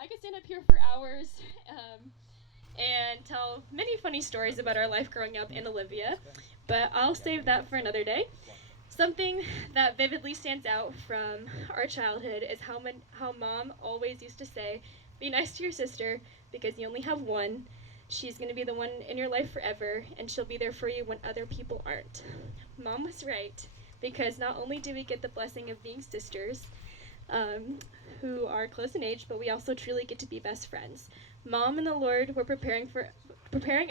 I could stand up here for hours and tell many funny stories about our life growing up in Olivia, but I'll save that for another day. Something that vividly stands out from our childhood is how mom always used to say, "Be nice to your sister because you only have one. She's going to be the one in your life forever, and she'll be there for you when other people aren't." Mom was right because not only do we get the blessing of being sisters, um, who are close in age, but we also truly get to be best friends. Mom and the Lord were preparing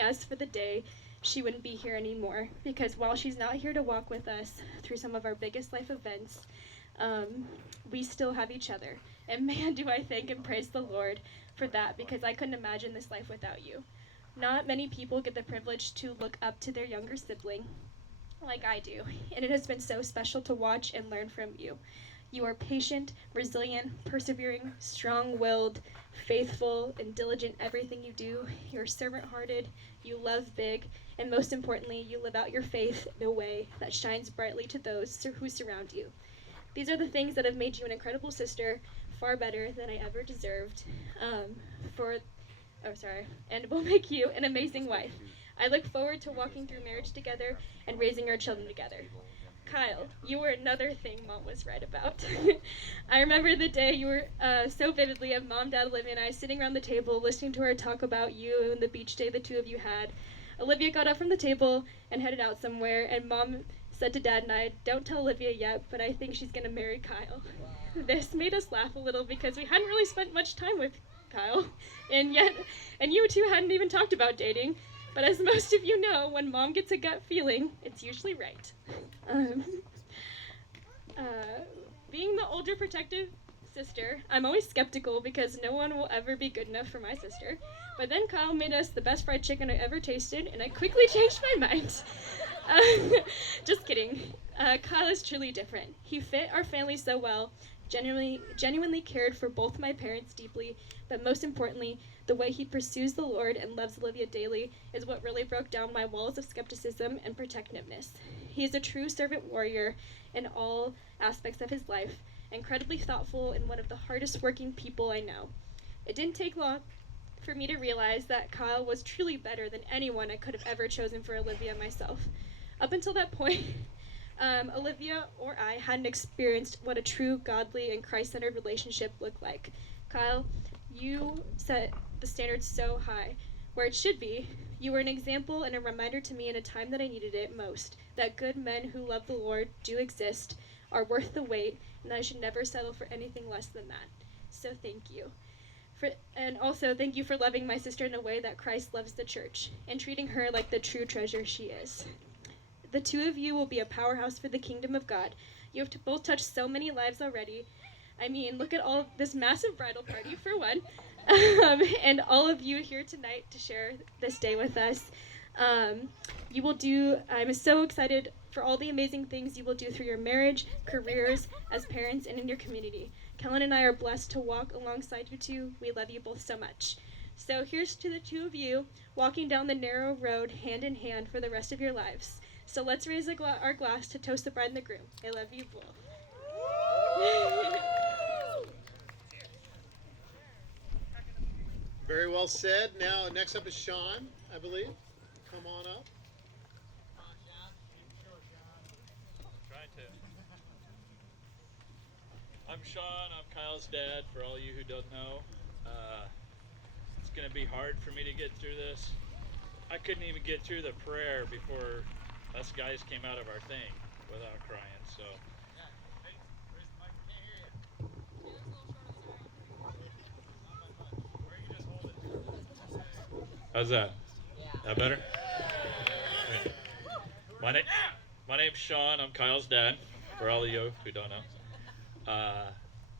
us for the day she wouldn't be here anymore, because while she's not here to walk with us through some of our biggest life events, we still have each other. And man, do I thank and praise the Lord for that, because I couldn't imagine this life without you. Not many people get the privilege to look up to their younger sibling like I do, and it has been so special to watch and learn from you. You are patient, resilient, persevering, strong willed, faithful, and diligent in everything you do. You're servant hearted, you love big, and most importantly, you live out your faith in a way that shines brightly to those who surround you. These are the things that have made you an incredible sister, far better than I ever deserved. For oh sorry, and will make you an amazing wife. I look forward to walking through marriage together and raising our children together. Kyle, you were another thing Mom was right about. I remember the day you were so vividly of Mom, Dad, Olivia, and I sitting around the table listening to her talk about you and the beach day the two of you had. Olivia got up from the table and headed out somewhere, and Mom said to Dad and I, "Don't tell Olivia yet, but I think she's going to marry Kyle." This made us laugh a little because we hadn't really spent much time with Kyle, and you two hadn't even talked about dating. But as most of you know, when Mom gets a gut feeling, it's usually right. Um, uh, Being the older protective sister, I'm always skeptical because no one will ever be good enough for my sister. But then Kyle made us the best fried chicken I ever tasted, and I quickly changed my mind. Just kidding. Kyle is truly different. He fit our family so well, genuinely cared for both my parents deeply, but most importantly, the way he pursues the Lord and loves Olivia daily is what really broke down my walls of skepticism and protectiveness. He is a true servant warrior in all aspects of his life, incredibly thoughtful and one of the hardest working people I know. It didn't take long for me to realize that Kyle was truly better than anyone I could have ever chosen for Olivia and myself. Up until that point, Olivia or I hadn't experienced what a true godly and Christ-centered relationship looked like. Kyle, you set the standard so high, where it should be. You were an example and a reminder to me in a time that I needed it most, that good men who love the Lord do exist, are worth the wait, and that I should never settle for anything less than that. So thank you. And also, thank you for loving my sister in a way that Christ loves the church, and treating her like the true treasure she is. The two of you will be a powerhouse for the kingdom of God. You have both touched so many lives already. I mean, look at all this massive bridal party, for one, and all of you here tonight to share this day with us. I'm so excited for all the amazing things you will do through your marriage, careers, as parents, and in your community. Kellen and I are blessed to walk alongside you two. We love you both so much. So here's to the two of you walking down the narrow road hand in hand for the rest of your lives. So let's raise our glass to toast the bride and the groom. I love you both. Very well said. Now, next up is Sean, I believe. Come on up. Trying to. I'm Sean. I'm Kyle's dad. For all you who don't know, it's going to be hard for me to get through this. I couldn't even get through the prayer before us guys came out of our thing without crying. So. How's that? That better? Okay. My name's Sean. I'm Kyle's dad. For all of you who don't know,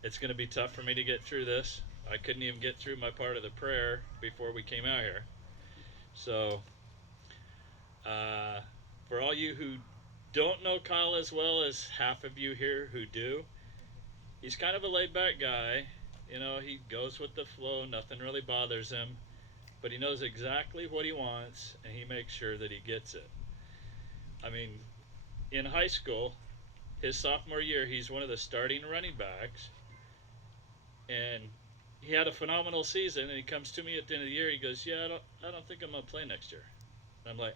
it's going to be tough for me to get through this. I couldn't even get through my part of the prayer before we came out here. So, for all you who don't know Kyle as well as half of you here who do, he's kind of a laid-back guy. You know, he goes with the flow. Nothing really bothers him. But he knows exactly what he wants, and he makes sure that he gets it. I mean, in high school, his sophomore year, he's one of the starting running backs, and he had a phenomenal season, and he comes to me at the end of the year. He goes, "Yeah, I don't think I'm gonna play next year." And I'm like,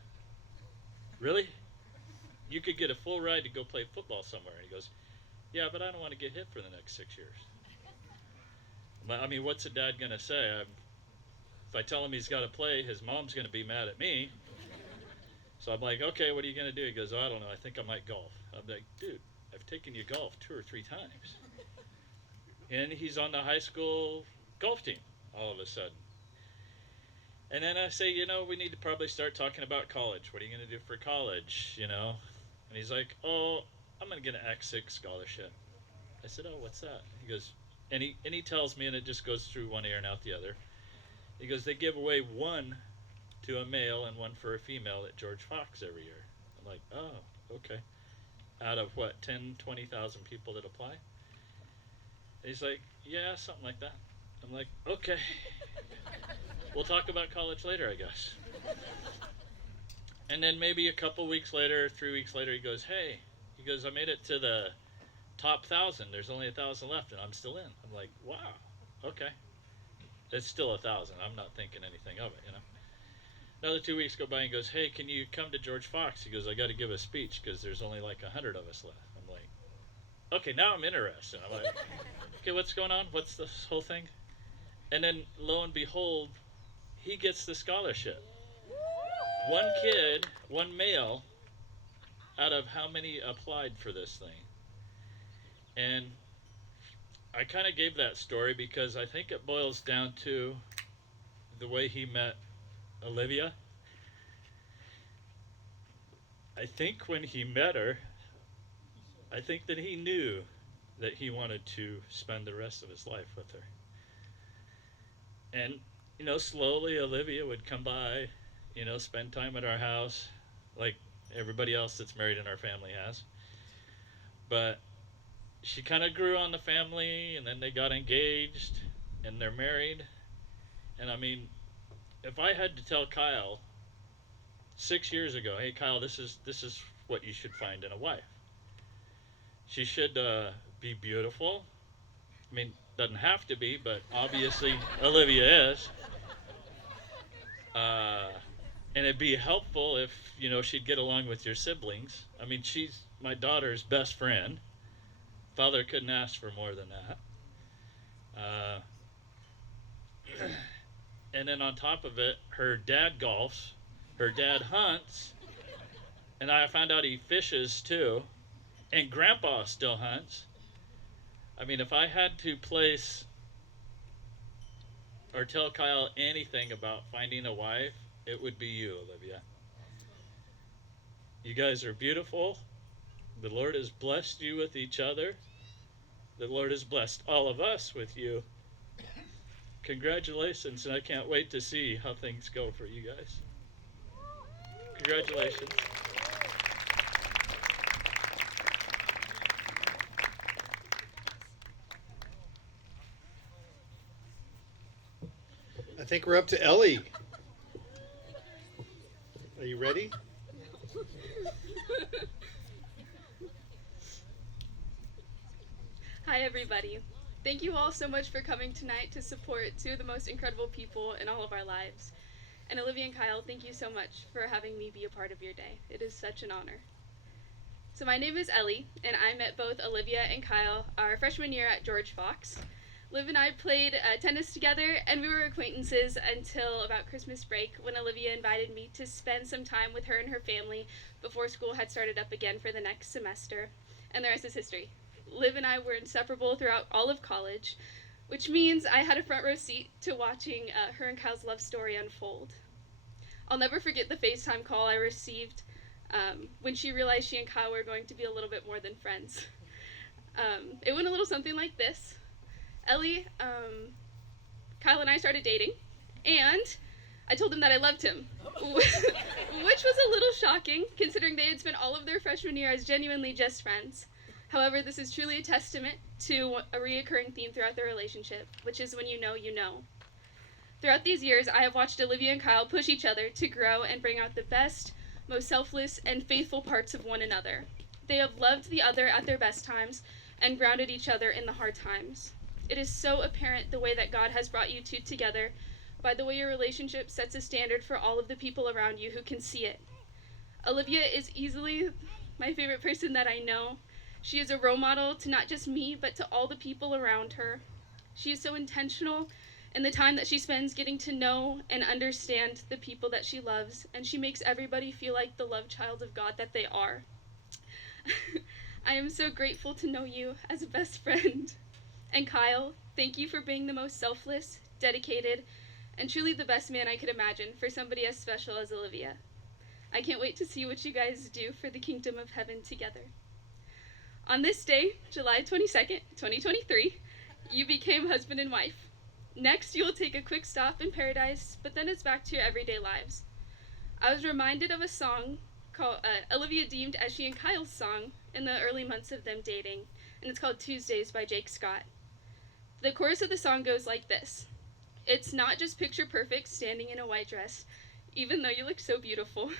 "Really? You could get a full ride to go play football somewhere." And he goes, "Yeah, but I don't want to get hit for the next 6 years." I mean, what's a dad gonna say? If I tell him he's got to play, his mom's gonna be mad at me. So I'm like, "Okay, what are you gonna do?" He goes, "Oh, I don't know. I think I might golf." I'm like, "Dude, I've taken you golf 2 or 3 times." And he's on the high school golf team all of a sudden. And then I say, we need to probably start talking about college. What are you going to do for college, And he's like, "Oh, I'm going to get an X6 scholarship." I said, "Oh, what's that?" He goes, and he tells me, and it just goes through one ear and out the other. He goes, "They give away one to a male and one for a female at George Fox every year." I'm like, "Oh, okay." Out of what, 10, 20,000 people that apply? And he's like, "Yeah, something like that." I'm like, "Okay." We'll talk about college later, I guess. And then maybe a couple weeks later, 3 weeks later, he goes, "Hey," he goes, "I made it to the top 1,000. There's only 1,000 left, and I'm still in." I'm like, "Wow, okay." It's still 1,000. I'm not thinking anything of it. Another 2 weeks go by, and he goes, "Hey, can you come to George Fox?" He goes, "I got to give a speech because there's only like 100 of us left." I'm like, "Okay, now I'm interested." I'm like, "Okay, what's going on? What's this whole thing?" And then lo and behold, he gets the scholarship. One kid, one male, out of how many applied for this thing. And I kind of gave that story because I think it boils down to the way he met Olivia. I think when he met her, I think that he knew that he wanted to spend the rest of his life with her. And, slowly Olivia would come by, spend time at our house, like everybody else that's married in our family has. But she kind of grew on the family, and then they got engaged, and they're married. And I mean, if I had to tell Kyle 6 years ago, "Hey, Kyle, this is what you should find in a wife. She should be beautiful." I mean, doesn't have to be, but obviously Olivia is. And it'd be helpful if she'd get along with your siblings. I mean, she's my daughter's best friend. Father couldn't ask for more than that. And then on top of it, her dad golfs, her dad hunts, and I found out he fishes too, and Grandpa still hunts. I mean, if I had to place or tell Kyle anything about finding a wife, it would be you, Olivia. You guys are beautiful. The Lord has blessed you with each other. The Lord has blessed all of us with you. Congratulations, and I can't wait to see how things go for you guys. Congratulations. I think we're up to Ellie. Are you ready? Hi, everybody. Thank you all so much for coming tonight to support two of the most incredible people in all of our lives. And Olivia and Kyle, thank you so much for having me be a part of your day. It is such an honor. So my name is Ellie, and I met both Olivia and Kyle our freshman year at George Fox. Liv and I played tennis together, and we were acquaintances until about Christmas break when Olivia invited me to spend some time with her and her family before school had started up again for the next semester. And the rest is history. Liv and I were inseparable throughout all of college, which means I had a front row seat to watching her and Kyle's love story unfold. I'll never forget the FaceTime call I received when she realized she and Kyle were going to be a little bit more than friends. It went a little something like this. Ellie, Kyle and I started dating, and I told him that I loved him, which was a little shocking considering they had spent all of their freshman year as genuinely just friends. However, this is truly a testament to a reoccurring theme throughout their relationship, which is when you know, you know. Throughout these years, I have watched Olivia and Kyle push each other to grow and bring out the best, most selfless, and faithful parts of one another. They have loved the other at their best times and grounded each other in the hard times. It is so apparent the way that God has brought you two together by the way your relationship sets a standard for all of the people around you who can see it. Olivia is easily my favorite person that I know. She is a role model to not just me, but to all the people around her. She is so intentional in the time that she spends getting to know and understand the people that she loves, and she makes everybody feel like the love child of God that they are. I am so grateful to know you as a best friend. And Kyle, thank you for being the most selfless, dedicated, and truly the best man I could imagine for somebody as special as Olivia. I can't wait to see what you guys do for the kingdom of heaven together. On this day, July 22nd, 2023, you became husband and wife. Next, you will take a quick stop in paradise, but then it's back to your everyday lives. I was reminded of a song called Olivia deemed as she and Kyle's song in the early months of them dating, and it's called Tuesdays by Jake Scott. The chorus of the song goes like this: "It's not just picture perfect standing in a white dress, even though you look so beautiful.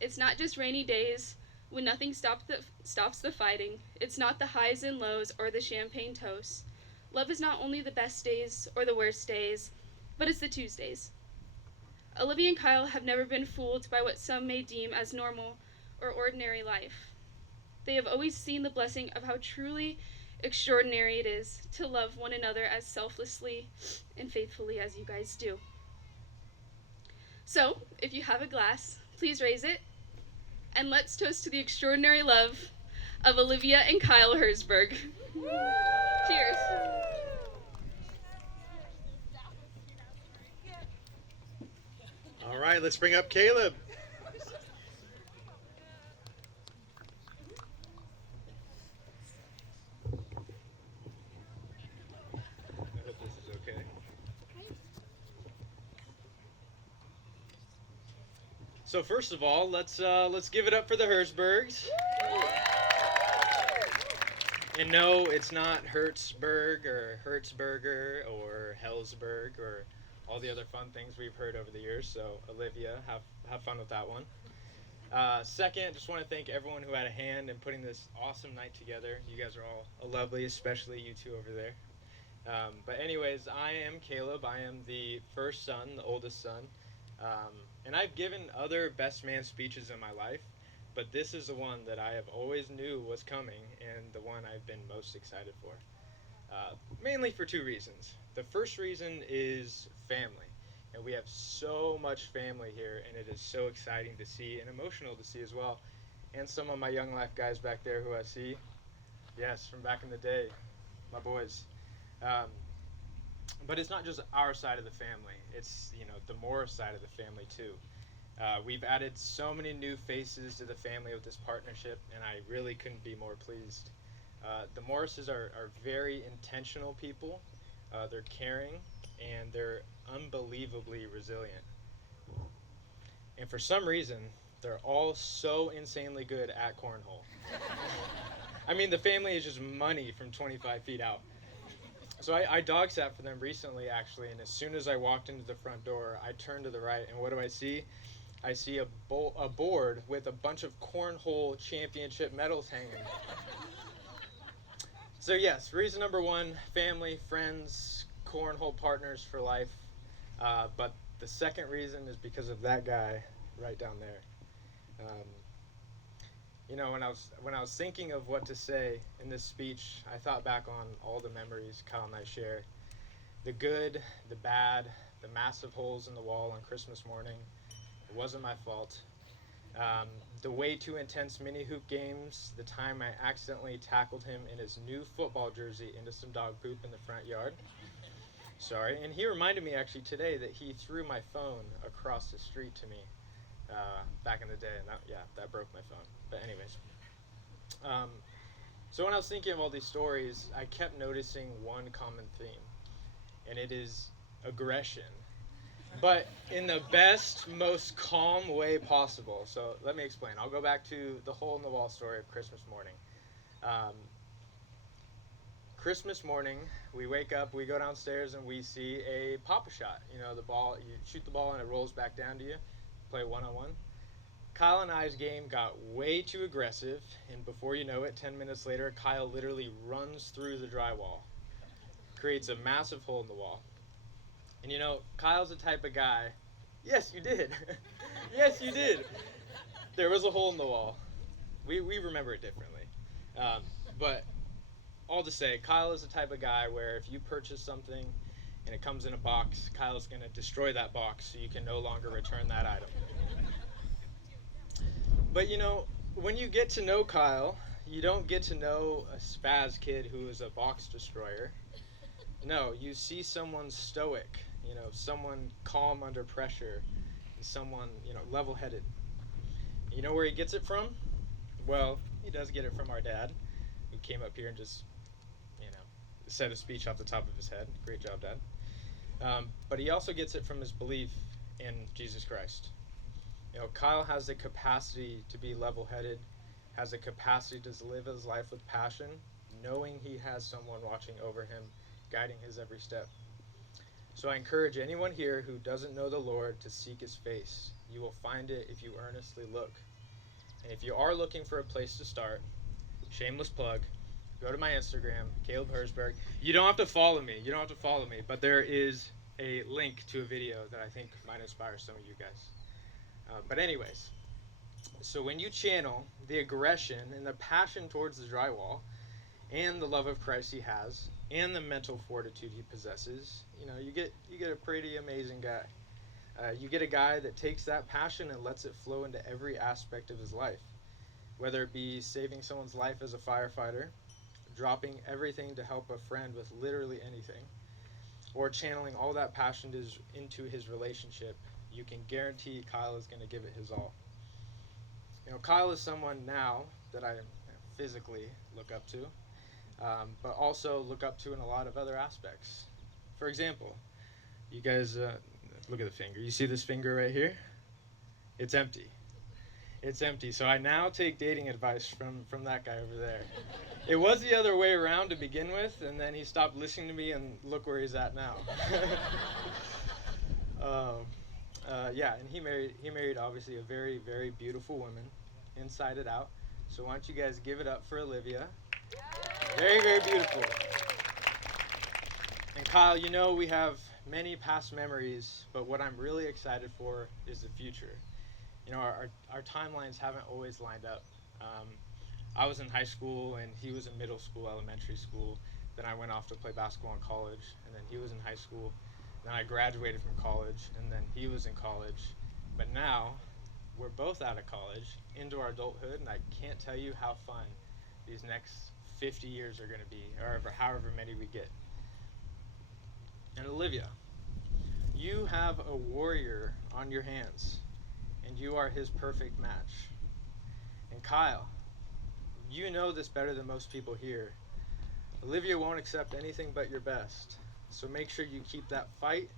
It's not just rainy days when nothing stops the fighting. It's not the highs and lows or the champagne toast. Love is not only the best days or the worst days, but it's the Tuesdays." Olivia and Kyle have never been fooled by what some may deem as normal or ordinary life. They have always seen the blessing of how truly extraordinary it is to love one another as selflessly and faithfully as you guys do. So, if you have a glass, please raise it, and let's toast to the extraordinary love of Olivia and Kyle Herzberg. Cheers. All right, let's bring up Caleb. I hope this is okay. So first of all, let's give it up for the Herzbergs. And no, it's not Hertzberg or Hertzberger or Hellsberg or all the other fun things we've heard over the years. So Olivia, have fun with that one. Second, just want to thank everyone who had a hand in putting this awesome night together. You guys are all lovely, especially you two over there. But anyways, I am Caleb. I am the first son, the oldest son. And I've given other best man speeches in my life, but this is the one that I have always knew was coming and the one I've been most excited for. Mainly for two reasons. The first reason is family. And we have so much family here, and it is so exciting to see and emotional to see as well. And some of my Young Life guys back there who I see, yes, from back in the day, my boys. But it's not just our side of the family. It's, the Morris side of the family too. We've added so many new faces to the family with this partnership, and I really couldn't be more pleased. The Morrises are very intentional people. They're caring, and they're unbelievably resilient. And for some reason, they're all so insanely good at cornhole. I mean, the family is just money from 25 feet out. So I dog sat for them recently, actually, and as soon as I walked into the front door, I turned to the right, and what do I see? I see a board with a bunch of cornhole championship medals hanging. So yes, reason number one, family, friends, cornhole partners for life. But the second reason is because of that guy right down there. When I was thinking of what to say in this speech, I thought back on all the memories Kyle and I share. The good, the bad, the massive holes in the wall on Christmas morning. It wasn't my fault. The way too intense mini hoop games, the time I accidentally tackled him in his new football jersey into some dog poop in the front yard. Sorry. And he reminded me actually today that he threw my phone across the street to me back in the day, and that broke my phone. But anyways, so when I was thinking of all these stories, I kept noticing one common theme, and it is aggression, but in the best, most calm way possible. So let me explain. I'll go back to the hole in the wall story of Christmas morning. Christmas morning, we wake up, we go downstairs, and we see a pop-a-shot. The ball, you shoot the ball and it rolls back down to you. Play one-on-one. Kyle and I's game got way too aggressive, and before you know it, 10 minutes later, Kyle literally runs through the drywall. creates a massive hole in the wall. And you know, Kyle's the type of guy. Yes, you did. Yes, you did. There was a hole in the wall. We remember it differently. But all to say, Kyle is the type of guy where if you purchase something and it comes in a box, Kyle's going to destroy that box so you can no longer return that item. But you know, when you get to know Kyle, you don't get to know a spaz kid who is a box destroyer. No, you see someone stoic, you know, someone calm under pressure, and someone, you know, level-headed. You know where he gets it from? Well, he does get it from our dad, who came up here and just, you know, said a speech off the top of his head. Great job, Dad. But he also gets it from his belief in Jesus Christ. You know, Kyle has the capacity to be level-headed, has the capacity to live his life with passion, knowing he has someone watching over him, guiding his every step. So I encourage anyone here who doesn't know the Lord to seek his face. You will find it if you earnestly look. And if you are looking for a place to start, shameless plug, go to my Instagram, Caleb Hersberg. You don't have to follow me. But there is a link to a video that I think might inspire some of you guys. But anyways, so when you channel the aggression and the passion towards the drywall and the love of Christ he has and the mental fortitude he possesses, you know, you get a pretty amazing guy. You get a guy that takes that passion and lets it flow into every aspect of his life, whether it be saving someone's life as a firefighter, dropping everything to help a friend with literally anything, or channeling all that passion into his relationship. You can guarantee Kyle is going to give it his all. You know, Kyle is someone now that I physically look up to, but also look up to in a lot of other aspects. For example, you guys look at the finger. You see this finger right here? It's empty. It's empty. So I now take dating advice from that guy over there. It was the other way around to begin with, and then he stopped listening to me, and look where he's at now. Yeah, and he married obviously a very, very beautiful woman, inside and out. So why don't you guys give it up for Olivia? Very, very beautiful. And Kyle, you know we have many past memories, but what I'm really excited for is the future. You know, our timelines haven't always lined up. I was in high school and he was in middle school, elementary school. Then I went off to play basketball in college, and then he was in high school. Then I graduated from college, and then he was in college. But now, we're both out of college, into our adulthood, and I can't tell you how fun these next 50 years are going to be, or however many we get. And Olivia, you have a warrior on your hands, and you are his perfect match. And Kyle, you know this better than most people here. Olivia won't accept anything but your best. So make sure you keep that fight,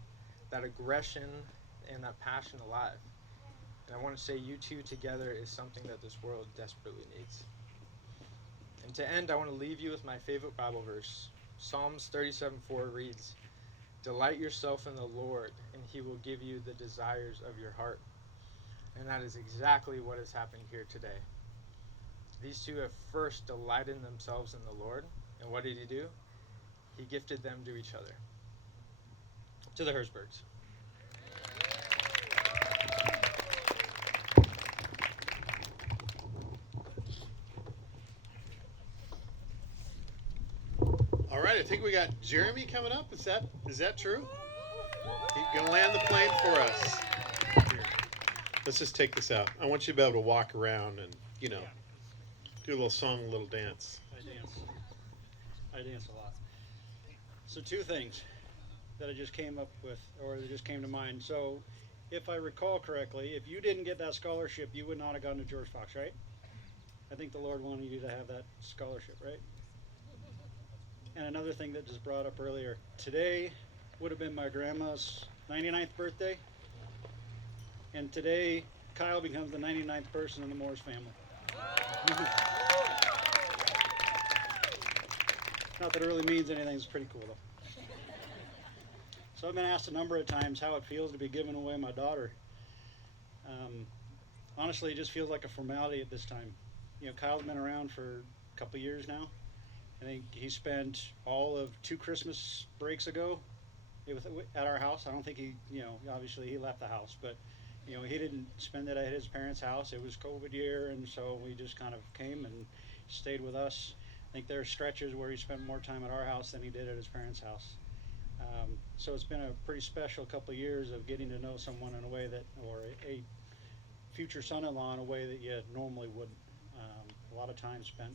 that aggression, and that passion alive. And I want to say you two together is something that this world desperately needs. And to end, I want to leave you with my favorite Bible verse. Psalms 37:4 reads, "Delight yourself in the Lord, and he will give you the desires of your heart." And that is exactly what has happened here today. These two have first delighted themselves in the Lord. And what did he do? He gifted them to each other. To the Hersbergs. All right, I think we got Jeremy coming up. Is that true? He's gonna land the plane for us. Here. Let's just take this out. I want you to be able to walk around and, you know, do a little song, a little dance. I dance a lot. So two things that I just came up with, or that just came to mind. So if I recall correctly, if you didn't get that scholarship, you would not have gone to George Fox, right? I think the Lord wanted you to have that scholarship, right? And another thing that just brought up earlier, today would have been my grandma's 99th birthday. And today, Kyle becomes the 99th person in the Morris family. Not that it really means anything, it's pretty cool though. So I've been asked a number of times how it feels to be giving away my daughter. Honestly, it just feels like a formality at this time. You know, Kyle's been around for a couple years now, I think he spent all of 2 Christmas breaks ago at our house. I don't think he, obviously he left the house, but he didn't spend it at his parents' house. It was COVID year, and so we just kind of came and stayed with us. I think there are stretches where he spent more time at our house than he did at his parents' house. So it's been a pretty special couple of years of getting to know someone in a way that, or a future son-in-law in a way that you normally wouldn't. A lot of time spent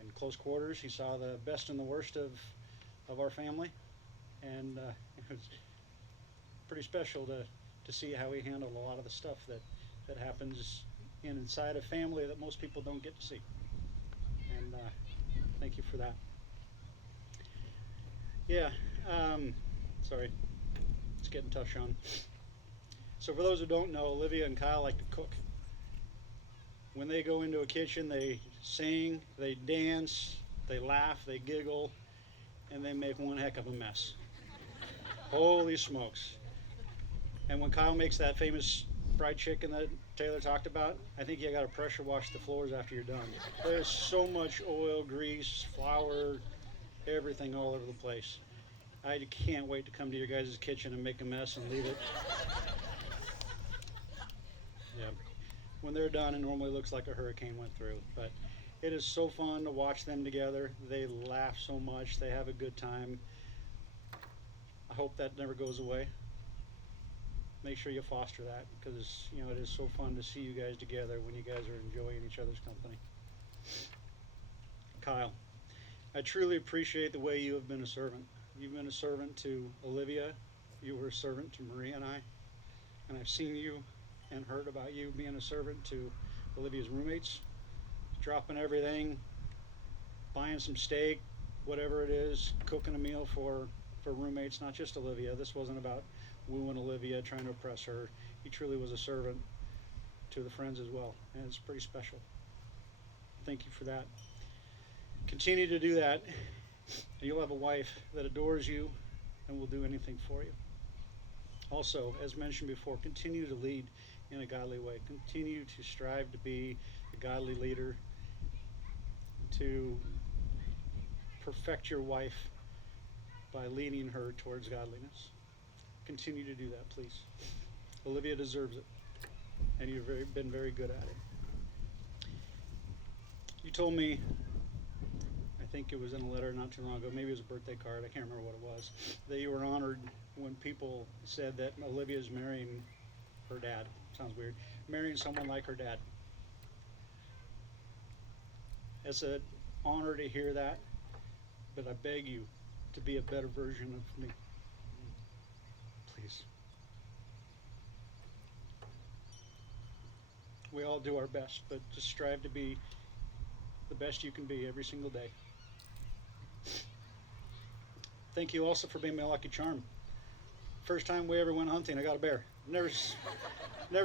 in close quarters. He saw the best and the worst of our family, and it was pretty special to see how he handled a lot of the stuff that happens inside a family that most people don't get to see. And thank you for that. Yeah, sorry, it's getting tough, Sean. So for those who don't know, Olivia and Kyle like to cook. When they go into a kitchen, they sing, they dance, they laugh, they giggle, and they make one heck of a mess. Holy smokes. And when Kyle makes that famous fried chicken that Taylor talked about, I think you got to pressure wash the floors after you're done. There's so much oil, grease, flour, everything all over the place. I can't wait to come to your guys' kitchen and make a mess and leave it. Yeah. When they're done, it normally looks like a hurricane went through. But it is so fun to watch them together. They laugh so much. They have a good time. I hope that never goes away. Make sure you foster that, because it is so fun to see you guys together when you guys are enjoying each other's company. Kyle, I truly appreciate the way you have been a servant. You've been a servant to Olivia. You were a servant to Marie and I. And I've seen you and heard about you being a servant to Olivia's roommates, dropping everything, buying some steak, whatever it is, cooking a meal for roommates, not just Olivia. This wasn't about wooing Olivia, trying to oppress her. He truly was a servant to the friends as well, and it's pretty special. Thank you for that. Continue to do that, and you'll have a wife that adores you and will do anything for you. Also, as mentioned before, continue to lead in a godly way. Continue to strive to be a godly leader, to perfect your wife by leading her towards godliness. Continue to do that, please. Olivia deserves it, and you've been very good at it. You told me, I think it was in a letter not too long ago, maybe it was a birthday card, I can't remember what it was, that you were honored when people said that Olivia's marrying her dad. Sounds weird. Marrying someone like her dad. It's an honor to hear that, but I beg you to be a better version of me. Please. We all do our best, but just strive to be the best you can be every single day. Thank you also for being my lucky charm. First time we ever went hunting, I got a bear. Never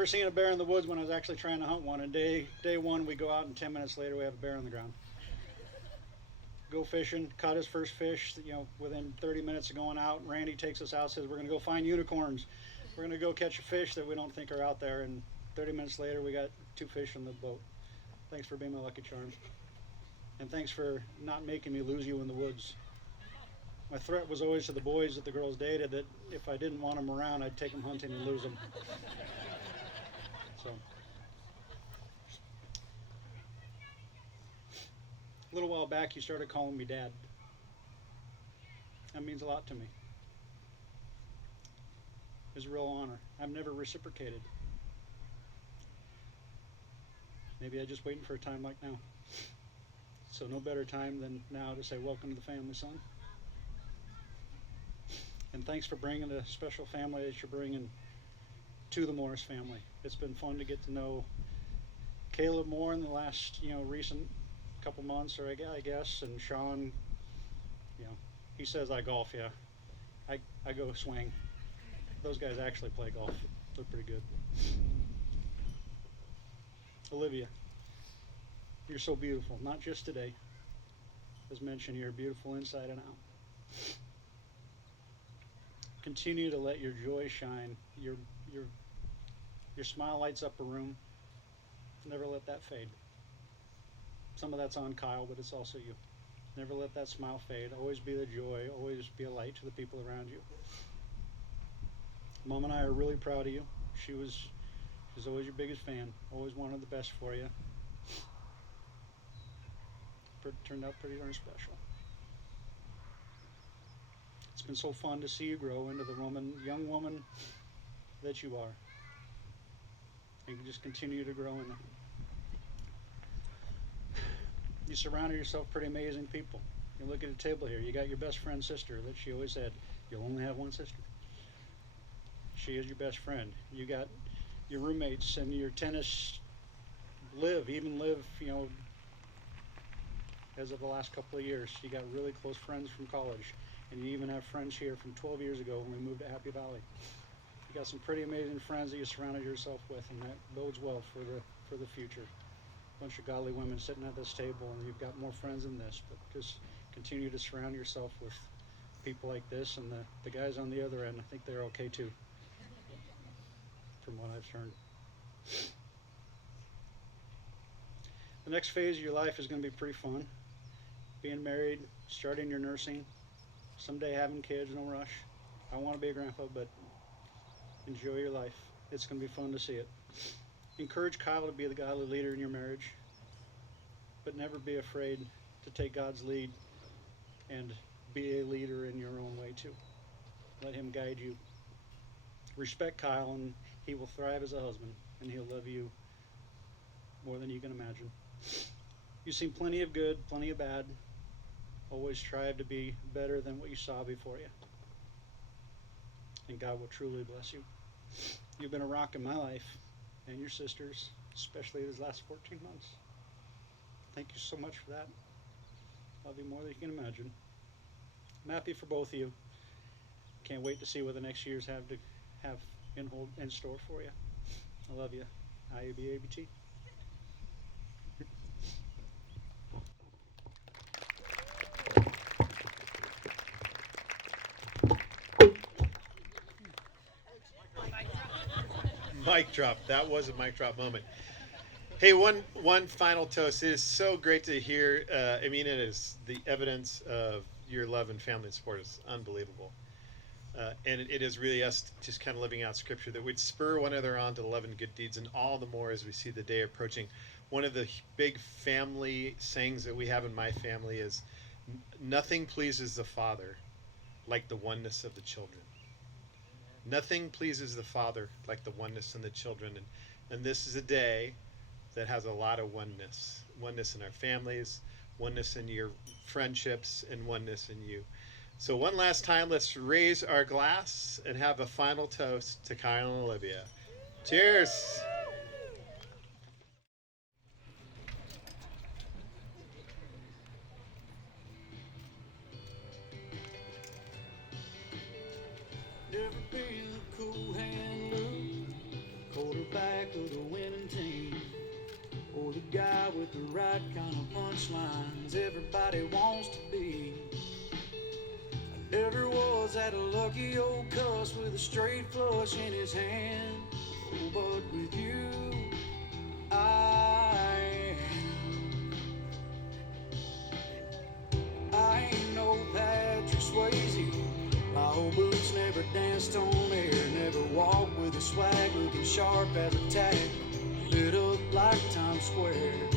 seen a bear in the woods when I was actually trying to hunt one. And day one, we go out, and 10 minutes later, we have a bear on the ground. Go fishing, caught his first fish, within 30 minutes of going out. Randy takes us out, says, we're going to go find unicorns. We're going to go catch a fish that we don't think are out there. And 30 minutes later, we got 2 fish on the boat. Thanks for being my lucky charm. And thanks for not making me lose you in the woods. My threat was always to the boys that the girls dated that if I didn't want them around, I'd take them hunting and lose them. So, a little while back, you started calling me Dad. That means a lot to me. It's a real honor. I've never reciprocated. Maybe I'm just waiting for a time like now. So no better time than now to say welcome to the family, son. And thanks for bringing the special family that you're bringing to the Morris family. It's been fun to get to know Caleb more in the last, recent couple months, or I guess, and Sean, he says I golf, yeah. I go swing. Those guys actually play golf. They're pretty good. Olivia, you're so beautiful, not just today. As mentioned, you're beautiful inside and out. Continue to let your joy shine. Your smile lights up a room. Never let that fade. Some of that's on Kyle, but it's also you. Never let that smile fade. Always be the joy. Always be a light to the people around you. Mom and I are really proud of you. She's always your biggest fan. Always wanted the best for you. Turned out pretty darn special. It's been so fun to see you grow into the young woman that you are. And you just continue to grow in it. You surrounded yourself pretty amazing people. You look at the table here, you got your best friend's sister that she always said, you'll only have one sister. She is your best friend. You got your roommates and your tennis Liv, as of the last couple of years. You got really close friends from college, and you even have friends here from 12 years ago when we moved to Happy Valley. You got some pretty amazing friends that you surrounded yourself with, and that bodes well for the future. A bunch of godly women sitting at this table, and you've got more friends than this, but just continue to surround yourself with people like this, and the guys on the other end, I think they're okay too, from what I've heard. The next phase of your life is going to be pretty fun. Being married, starting your nursing, someday having kids, no rush. I want to be a grandpa, but enjoy your life. It's going to be fun to see it. Encourage Kyle to be the godly leader in your marriage, but never be afraid to take God's lead and be a leader in your own way too. Let him guide you. Respect Kyle, and he will thrive as a husband, and he'll love you more than you can imagine. You've seen plenty of good, plenty of bad. Always strive to be better than what you saw before you. And God will truly bless you. You've been a rock in my life and your sister's, especially these last 14 months. Thank you so much for that. Love you more than you can imagine. I'm happy for both of you. Can't wait to see what the next years have in store for you. I love you. IUBABT. Mic drop. That was a mic drop moment. Hey, one final toast. It is so great to hear. It is the evidence of your love and family and support is unbelievable. And it is really us just kind of living out scripture that would spur one another on to love and good deeds, and all the more as we see the day approaching. One of the big family sayings that we have in my family is, nothing pleases the Father like the oneness of the children. Nothing pleases the Father like the oneness in the children. And this is a day that has a lot of oneness. Oneness in our families, oneness in your friendships, and oneness in you. So one last time, let's raise our glass and have a final toast to Kyle and Olivia. Cheers! Never been a cool hand look, quarterback of the winning team, or the guy with the right kind of punchlines everybody wants to be. I never was that lucky old cuss with a straight flush in his hand. Oh, but with you, I am. I ain't no Patrick Swayze. My old boots never danced on air, never walked with a swag looking sharp as a tack, lit up like Times Square.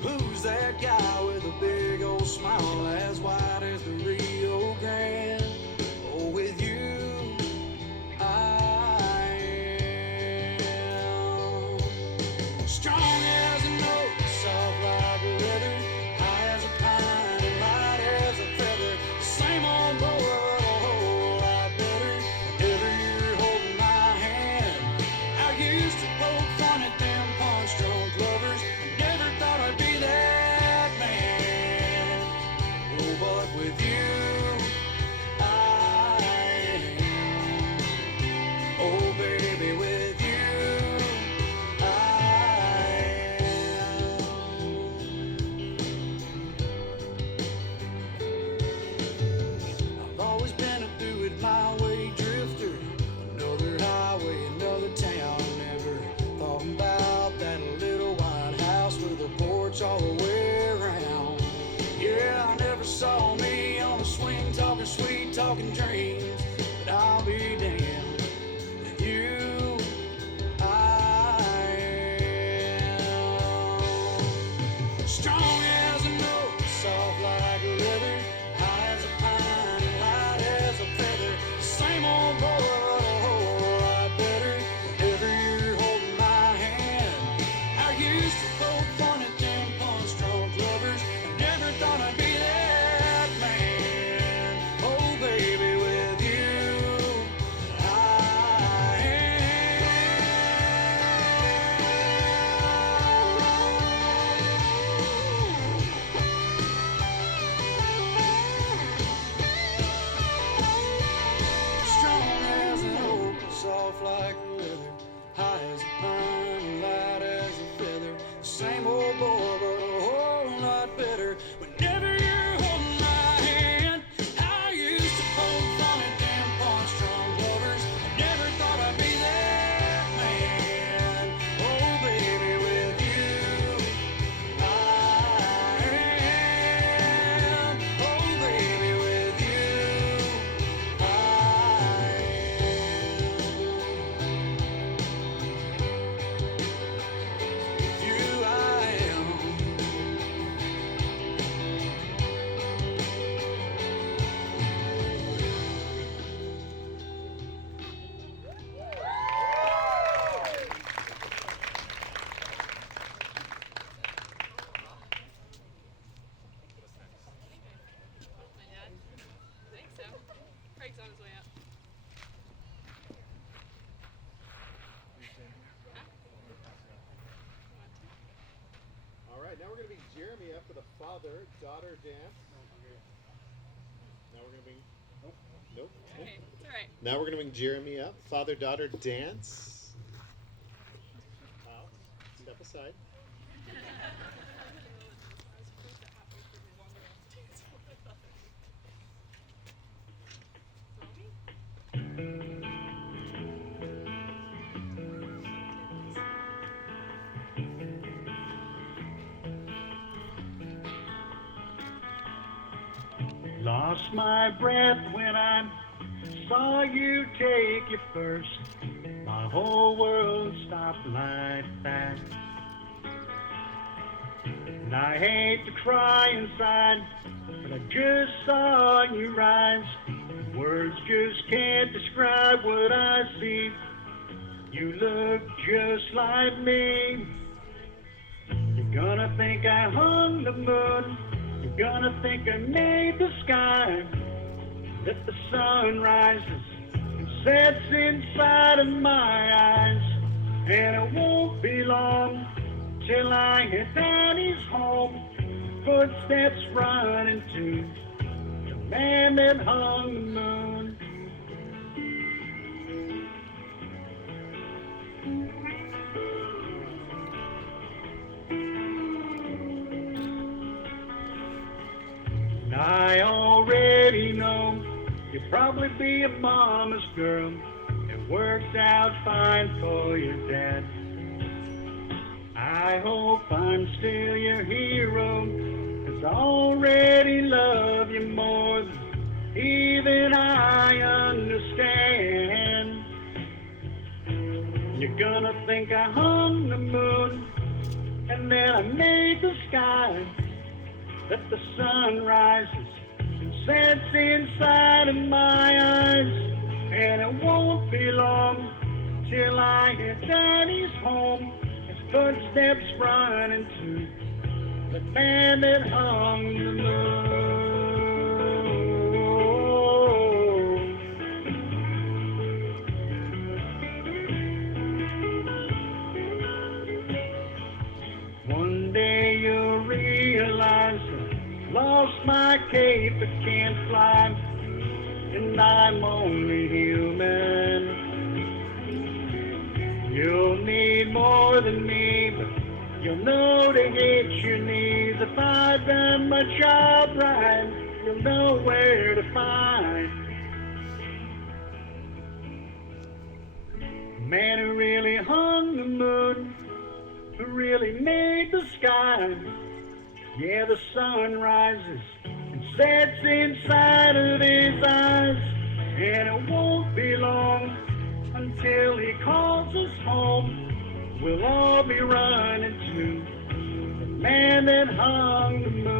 Who's that guy with a big old smile as wide as the Rio Grande? Oh, with you, I am. Strong as an oak, soft like leather, high as a pine and light as a feather. Same old boy, but a whole lot better. Whenever you're holding my hand, I used to poke fun at them punch-drunk lovers. I never thought I'd be that man. Oh, but with you, right, now we're going to bring Jeremy up for the father-daughter dance. Now we're going to bring... Nope. Okay, it's all right. Now we're going to bring Jeremy up. Father-daughter dance. Kyle, step aside. Lost my breath when I saw you take it first. My whole world stopped like that. And I hate to cry inside, but I just saw you rise. Words just can't describe what I see. You look just like me. You're gonna think I hung the moon. You're gonna think I made the sky. That the sun rises and sets inside of my eyes. And it won't be long till I hit Daddy's home. Footsteps running to the man that hung the moon. And I already know you'll probably be a mama's girl. It works out fine for your dad. I hope I'm still your hero, 'cause I already love you more than even I understand. You're gonna think I hung the moon, and then I made the sky. That the sun rises and sets inside of my eyes. And it won't be long till I get Daddy's home. His footsteps running to the man that hung the moon. One day you'll realize I lost my cape, I can't fly, and I'm only human. You'll need more than me, but you'll know to hit your knees. If I've done my job right, you'll know where to find the man who really hung the moon, who really made the sky. Yeah, the sun rises and sets inside of his eyes. And it won't be long until he calls us home. We'll all be running to the man that hung the moon.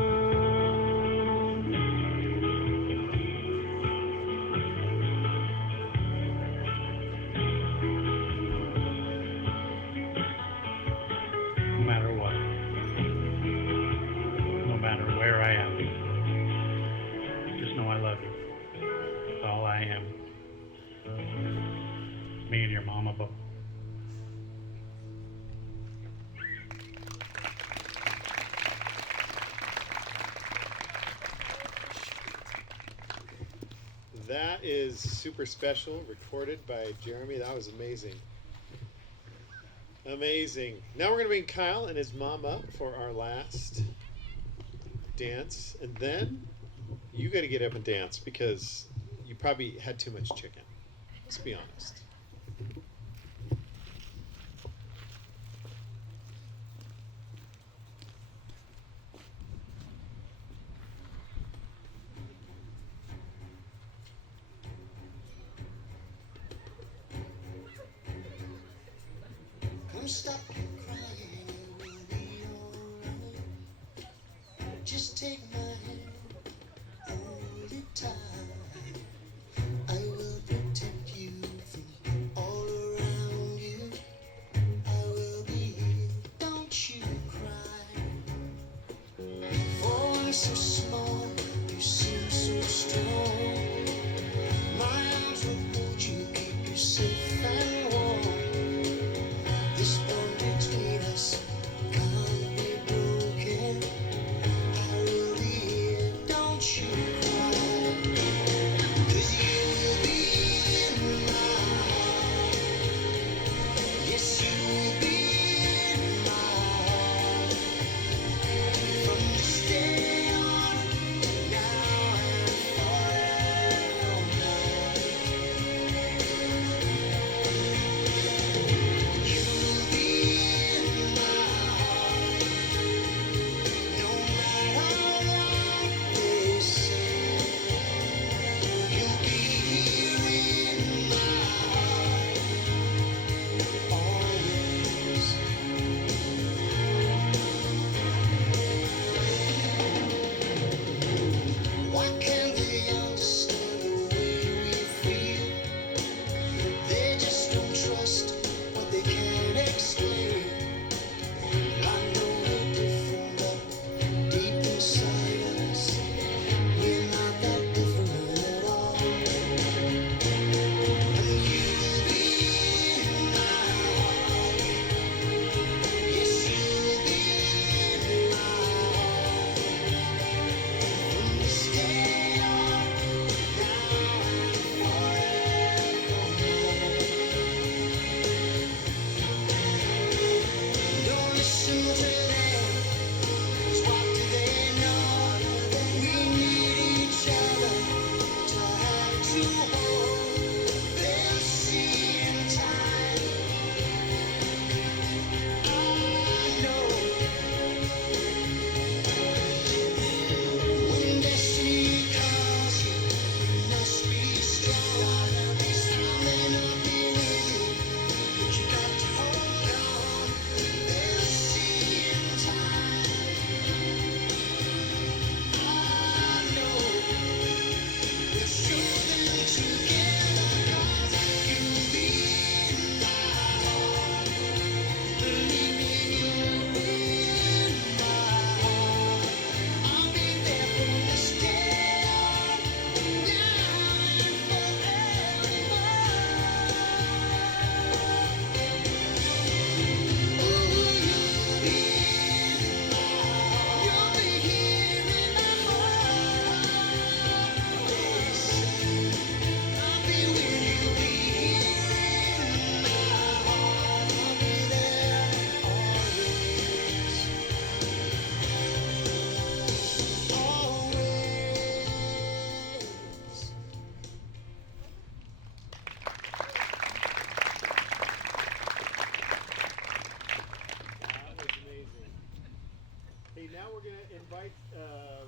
No matter what, no matter where I am, just know I love you. That's all I am. Me and your mama both. That is super special, recorded by Jeremy. That was amazing. Amazing. Now we're going to bring Kyle and his mom up for our last dance. And then you got to get up and dance because you probably had too much chicken. Let's be honest. Don't stop crying, it will be alright. Just take my hand, hold it tight. I will protect you from all around you. I will be here, don't you cry. For I'm so small, you seem so strong. My arms will hold you, keep you safe and warm. This bond between us can't be broken.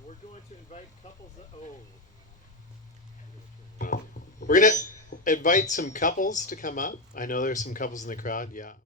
we're going to invite couples. We're gonna invite some couples to come up. I know there's some couples in the crowd. Yeah.